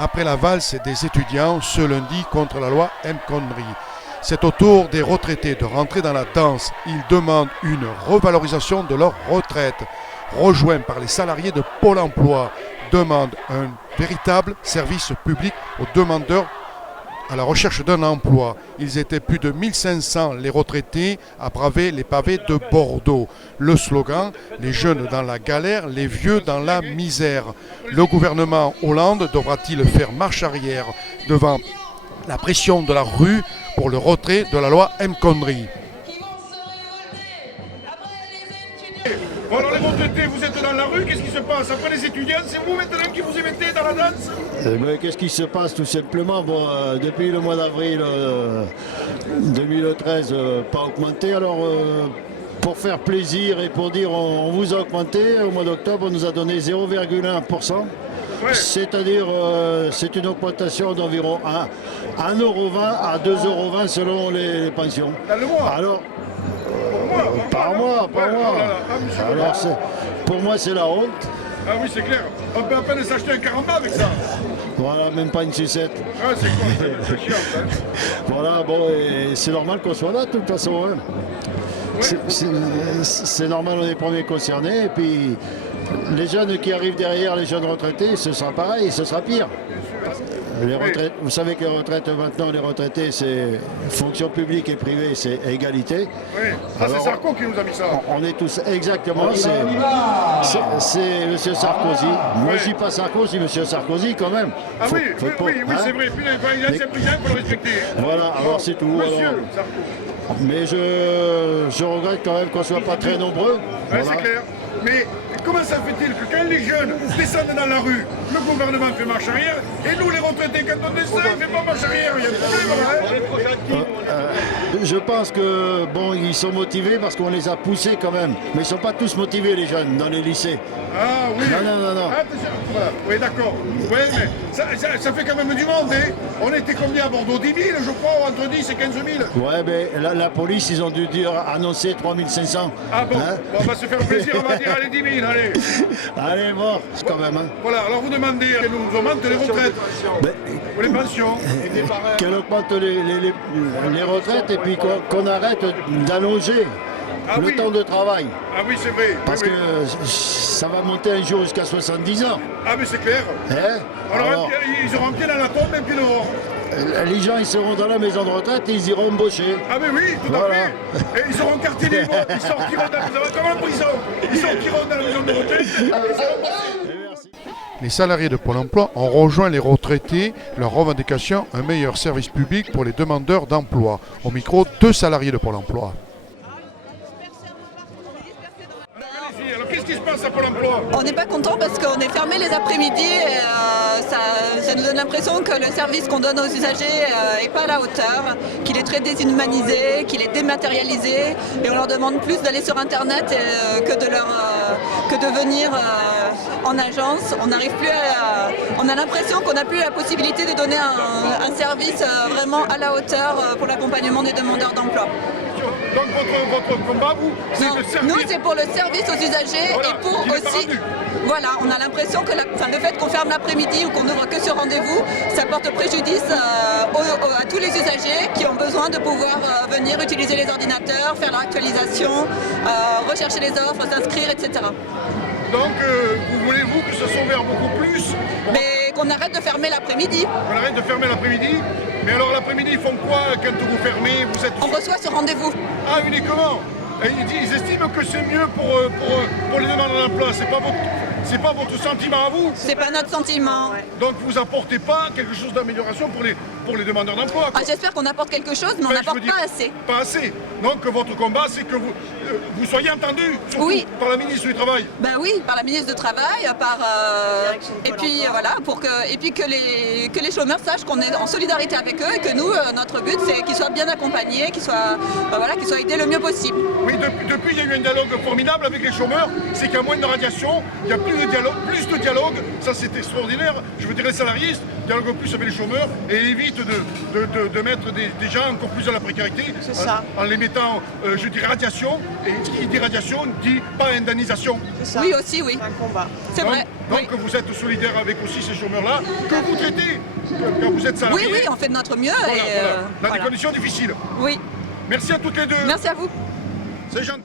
après la valse des étudiants ce lundi contre la loi El Khomri. C'est au tour des retraités de rentrer dans la danse. Ils demandent une revalorisation de leur retraite. Rejoints par les salariés de Pôle emploi, demandent un véritable service public aux demandeurs à la recherche d'un emploi. Ils étaient plus de 1500 les retraités à braver les pavés de Bordeaux. Le slogan, les jeunes dans la galère, les vieux dans la misère. Le gouvernement Hollande devra-t-il faire marche arrière devant la pression de la rue pour le retrait de la loi El Khomri? Bon alors les retraités, vous êtes dans la rue, qu'est-ce qui se passe? Après les étudiants, c'est vous maintenant qui vous y mettez dans la danse? Qu'est-ce qui se passe tout simplement? Depuis le mois d'avril 2013, pas augmenté. Alors pour faire plaisir et pour dire on vous a augmenté, au mois d'octobre on nous a donné 0,1%. Ouais. C'est-à-dire c'est une augmentation d'environ 1,20€ à 2,20€ selon les pensions. Dans le mois? Alors, par mois. Alors pour moi c'est la honte. Ah oui, c'est clair. On peut à peine s'acheter un caramba avec ça. Voilà, même pas une sucette. Ah, c'est quoi? C'est chiant, ça. Voilà, bon, et c'est normal qu'on soit là, de toute façon. Hein. Ouais. C'est normal, on est les premiers concernés. Et puis, les jeunes qui arrivent derrière, les jeunes retraités, ce sera pareil, ce sera pire. Les retraites, vous savez que les retraites maintenant, les retraités, c'est fonction publique et privée, c'est égalité. Oui, ça c'est Sarko qui nous a mis ça. On est tous exactement, c'est M. Sarkozy. Moi je dis pas Sarkozy, M. Sarkozy quand même. Ah oui, c'est vrai. Puis il a ses présidents, il faut le respecter. Voilà, alors c'est tout. Monsieur Sarko. Mais je regrette quand même qu'on ne soit pas très nombreux. Oui, voilà. C'est clair. Mais comment ça fait-il que quand les jeunes descendent dans la rue, le gouvernement fait marche arrière, et nous les retraités, quand on descend, il ne fait pas marche arrière? Il y a un problème, je pense que bon, ils sont motivés parce qu'on les a poussés quand même. Mais ils ne sont pas tous motivés, les jeunes, dans les lycées. Ah oui. Non. Ah, oui, d'accord. Oui, mais ça fait quand même du monde, hein. On était combien à Bordeaux? 10 000, je crois, entre 10 et 15 000. Ouais, mais la police, ils ont dû annoncer 3 500. Ah bon, on va se faire plaisir, on va dire allez 10 000, allez. Allez, bon, quand même. Hein. Voilà, alors vous demandez qu'elle nous augmente les retraites. Ou les pensions. Qu'elle augmente les retraites et puis qu'on arrête d'allonger le temps de travail. Ah oui, c'est vrai. Parce que ça va monter un jour jusqu'à 70 ans. Ah mais c'est clair. Alors, ils auront pied dans la tombe et puis dehors. Les gens, ils seront dans la maison de retraite et ils iront embaucher. Ah mais oui, tout à fait. Et ils auront quartier libre, ils sortiront de la maison, comme en prison. Ils sortiront dans la maison de retraite. Les salariés de Pôle emploi ont rejoint les retraités, leur revendication, un meilleur service public pour les demandeurs d'emploi. Au micro, 2 salariés de Pôle emploi. Alors qu'est-ce qui se passe à Pôle emploi? On n'est pas content parce qu'on est fermé les après-midi et ça nous donne l'impression que le service qu'on donne aux usagers n'est pas à la hauteur, qu'il est très déshumanisé, qu'il est dématérialisé et on leur demande plus d'aller sur internet que de venir en agence. On n'arrive plus on a l'impression qu'on n'a plus la possibilité de donner un service vraiment à la hauteur pour l'accompagnement des demandeurs d'emploi. Donc votre combat, vous, c'est de servir... Nous, c'est pour le service aux usagers et pour aussi... Voilà, on a l'impression que le fait qu'on ferme l'après-midi ou qu'on n'ouvre que ce rendez-vous, ça porte préjudice à tous les usagers qui ont besoin de pouvoir venir utiliser les ordinateurs, faire leur actualisation, rechercher les offres, s'inscrire, etc. Donc, vous voulez-vous que ce soit ouvert beaucoup plus? Mais qu'on arrête de fermer l'après-midi. On arrête de fermer l'après-midi? Mais alors l'après-midi, ils font quoi quand vous fermez? On reçoit ce rendez-vous. Ah, uniquement? Et ils estiment que c'est mieux pour les demandeurs d'emploi. C'est pas votre sentiment à vous? C'est pas notre sentiment. Donc vous apportez pas quelque chose d'amélioration pour les demandeurs d'emploi? J'espère qu'on apporte quelque chose, mais on n'apporte pas assez. Pas assez. Donc votre combat, c'est que vous soyez entendus, surtout par la ministre du Travail. Ben oui, par la ministre du Travail, et puis voilà, et puis que les chômeurs sachent qu'on est en solidarité avec eux et que nous, notre but, c'est qu'ils soient bien accompagnés, qu'ils soient aidés le mieux possible. Oui, depuis il y a eu un dialogue formidable avec les chômeurs, c'est qu'il y a moins de radiation, il y a plus de dialogue, ça c'est extraordinaire. Je veux dire, les salariés dialogue plus avec les chômeurs et évite de mettre des gens encore plus dans la précarité en les mettant, je dis radiation, et qui dit radiation dit pas indemnisation. Oui aussi, oui. C'est un combat. C'est vrai. Donc vous êtes solidaire avec aussi ces chômeurs-là que vous traitez quand vous êtes salarié. Oui, on fait de notre mieux. Voilà, et, dans des conditions difficiles. Oui. Merci à toutes les deux. Merci à vous. C'est gentil.